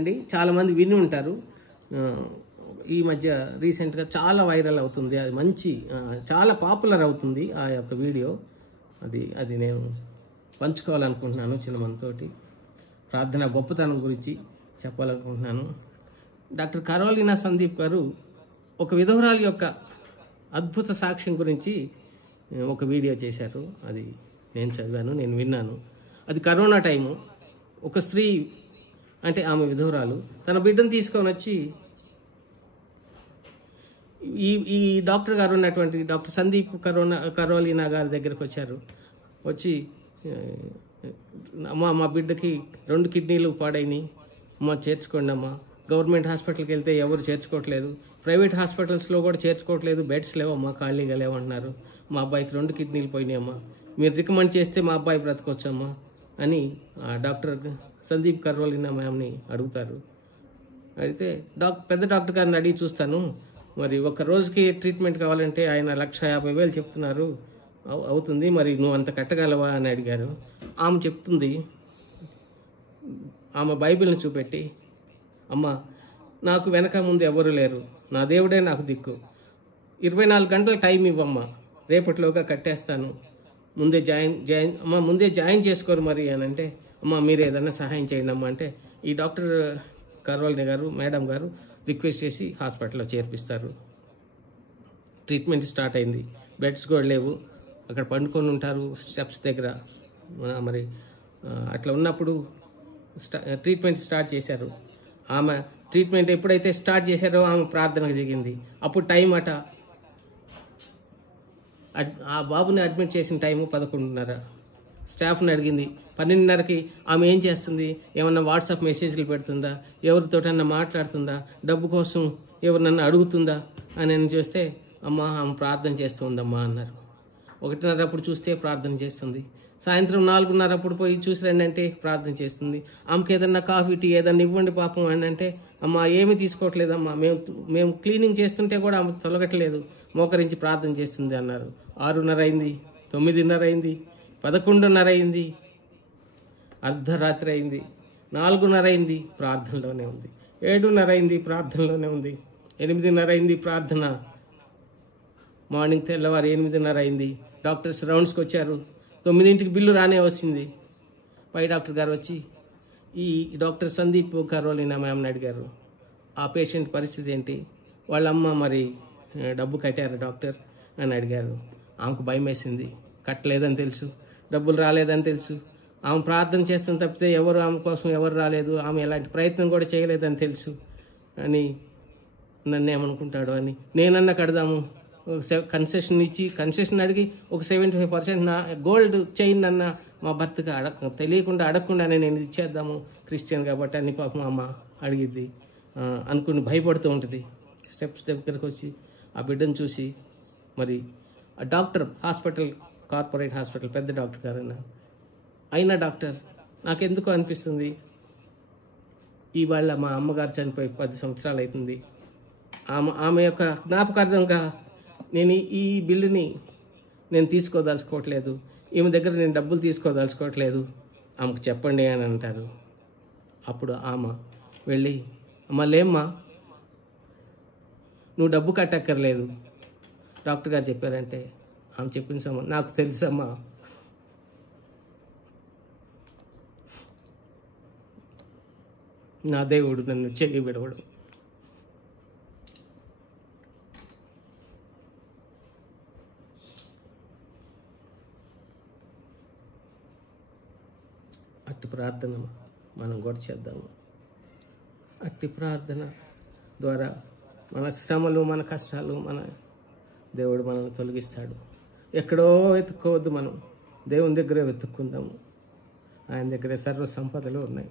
అండి చాలా మంది విని ఉంటారు. ఈ మధ్య రీసెంట్గా చాలా వైరల్ అవుతుంది. అది మంచి చాలా పాపులర్ అవుతుంది ఆ యొక్క వీడియో. అది నేను పంచుకోవాలనుకుంటున్నాను చిన్న మనతోటి. ప్రార్థన గొప్పతనం గురించి చెప్పాలనుకుంటున్నాను. డాక్టర్ కరోలినా సందీప్ గారు ఒక విధవరాలి యొక్క అద్భుత సాక్ష్యం గురించి ఒక వీడియో చేశారు. అది నేను చదివాను, నేను విన్నాను. అది కరోనా టైము. ఒక స్త్రీ, అంటే ఆమె విధవరాలు, తన బిడ్డను తీసుకొని వచ్చి ఈ డాక్టర్ గారు ఉన్నటువంటి డాక్టర్ సందీప్ కరోలినా గారి దగ్గరకు వచ్చి అమ్మ, మా బిడ్డకి 2 కిడ్నీలు పాడైనాయి, అమ్మ చేర్చుకోండి అమ్మా. గవర్నమెంట్ హాస్పిటల్కి వెళ్తే ఎవరు చేర్చుకోవట్లేదు, ప్రైవేట్ హాస్పిటల్స్లో కూడా చేర్చుకోవట్లేదు, బెడ్స్ లేవమ్మా, ఖాళీగా లేవంటున్నారు. మా అబ్బాయికి 2 కిడ్నీలు పోయినాయమ్మా, మీరు రికమెండ్ చేస్తే మా అబ్బాయి బ్రతకొచ్చమ్మా అని ఆ డాక్టర్ సందీప్ కరోలినా మ్యామ్ని అడుగుతారు. అయితే పెద్ద డాక్టర్ గారిని అడిగి చూస్తాను, మరి ఒక రోజుకి ట్రీట్మెంట్ కావాలంటే ఆయన 1,50,000 చెప్తున్నారు, అవుతుంది, మరి నువ్వు అంత కట్టగలవా అని అడిగారు. ఆమె చెప్తుంది, ఆమె బైబిల్ని చూపెట్టి, అమ్మ నాకు వెనక ముందు ఎవరు లేరు, నా దేవుడే నాకు దిక్కు, 24 గంటల టైం ఇవ్వమ్మా, రేపటిలోగా కట్టేస్తాను, ముందే జాయిన్ చేసుకోరు మరి అని అంటే, అమ్మ మీరు ఏదన్నా సహాయం చేయండి అమ్మ అంటే, ఈ డాక్టర్ కరోలినా గారు మేడం గారు రిక్వెస్ట్ చేసి హాస్పిటల్లో చేర్పిస్తారు. ట్రీట్మెంట్ స్టార్ట్ అయింది. బెడ్స్ కూడా లేవు, అక్కడ పండుకొని ఉంటారు స్టెప్స్ దగ్గర. మరి అట్లా ఉన్నప్పుడు ట్రీట్మెంట్ స్టార్ట్ చేశారు. ఆమె ట్రీట్మెంట్ ఎప్పుడైతే స్టార్ట్ చేశారో ఆమె ప్రార్థనకు దిగింది. అప్పుడు టైం ఆ బాబుని అడ్మిట్ చేసిన టైము 11:30. స్టాఫ్ని అడిగింది 12:30కి ఆమె ఏం చేస్తుంది, ఏమన్నా వాట్సాప్ మెసేజ్లు పెడుతుందా, ఎవరితోటన్నా మాట్లాడుతుందా, డబ్బు కోసం ఎవరినన్నా అడుగుతుందా అని చూస్తే, అమ్మ ఆమె ప్రార్థన చేస్తుందమ్మా అన్నారు. 1:30 అప్పుడు చూస్తే ప్రార్థన చేస్తుంది. సాయంత్రం 4:30 అప్పుడు పోయి చూసి రండి అంటే ప్రార్థన చేస్తుంది. ఆమెకి ఏదన్నా కాఫీ టీ ఏదన్నా ఇవ్వండి పాపం అని అంటే, అమ్మ ఏమీ తీసుకోవట్లేదమ్మా, మేము క్లీనింగ్ చేస్తుంటే కూడా ఆమె తొలగట్లేదు, మోకరించి ప్రార్థన చేస్తుంది అన్నారు. 6:30 అయింది, 9:30 అయింది, 11:30 అయింది, అర్ధరాత్రి అయింది, 4:30 అయింది, ప్రార్థనలోనే ఉంది. 7:30 అయింది, ప్రార్థనలోనే ఉంది. 8:30 అయింది ప్రార్థన. మార్నింగ్ తెల్లవారు 8:30 అయింది. డాక్టర్స్ రౌండ్స్కి వచ్చారు. 9ంటికి బిల్లు రానే వచ్చింది. పై డాక్టర్ గారు వచ్చి ఈ డాక్టర్ సందీప్ కరోలినా మ్యామ్ని అడిగారు, ఆ పేషెంట్ పరిస్థితి ఏంటి, వాళ్ళ అమ్మ మరి డబ్బు కట్టారు డాక్టర్ అని అడిగారు. ఆమెకు భయం వేసింది. కట్టలేదని తెలుసు, డబ్బులు రాలేదని తెలుసు, ఆమె ప్రార్థన చేస్తున్న తప్పితే ఆమె కోసం ఎవరు రాలేదు, ఆమె ఎలాంటి ప్రయత్నం కూడా చేయలేదని తెలుసు అని, నన్ను ఏమనుకుంటాడు అని నేనన్నా కడదాము, కన్సెషన్ అడిగి ఒక 75% నా గోల్డ్ చైన్ అన్న మా భర్తకు తెలియకుండా అడగకుండానే నేను ఇచ్చేద్దాము, క్రిస్టియన్ కాబట్టి అని పాపం అమ్మ అడిగిద్ది అనుకుని భయపడుతూ ఉంటుంది. స్టెప్స్ దగ్గరకు వచ్చి ఆ బిడ్డను చూసి, మరి ఆ డాక్టర్ కార్పొరేట్ హాస్పిటల్ పెద్ద డాక్టర్ గారన్నా, అయినా డాక్టర్ నాకెందుకో అనిపిస్తుంది, ఇవాళ మా అమ్మగారు చనిపోయి 10 సంవత్సరాలు అవుతుంది, ఆమె యొక్క జ్ఞాపకార్థంగా నేను ఈ బిల్లుని నేను తీసుకోదలుచుకోవట్లేదు, ఈమె దగ్గర నేను డబ్బులు తీసుకోదలుచుకోవట్లేదు, ఆమెకు చెప్పండి అని అంటారు. అప్పుడు ఆమె వెళ్ళి, అమ్మ లేమ్మా, నువ్వు డబ్బు కట్టక్కర్లేదు, డాక్టర్ గారు చెప్పారంటే, ఆమె చెప్పిందమ్మా, నాకు తెలుసమ్మా, నా దేవుడు నన్ను చెయ్యి విడవడు. అట్టి ప్రార్థన మనం కూడా చేద్దాము. అట్టి ప్రార్థన ద్వారా మన శ్రమలు, మన కష్టాలు, మన దేవుడు మనల్ని తొలగిస్తాడు. ఎక్కడో వెతుక్కోవద్దు, మనం దేవుని దగ్గరే వెతుక్కుందాము. ఆయన దగ్గరే సర్వ సంపదలు ఉన్నాయి.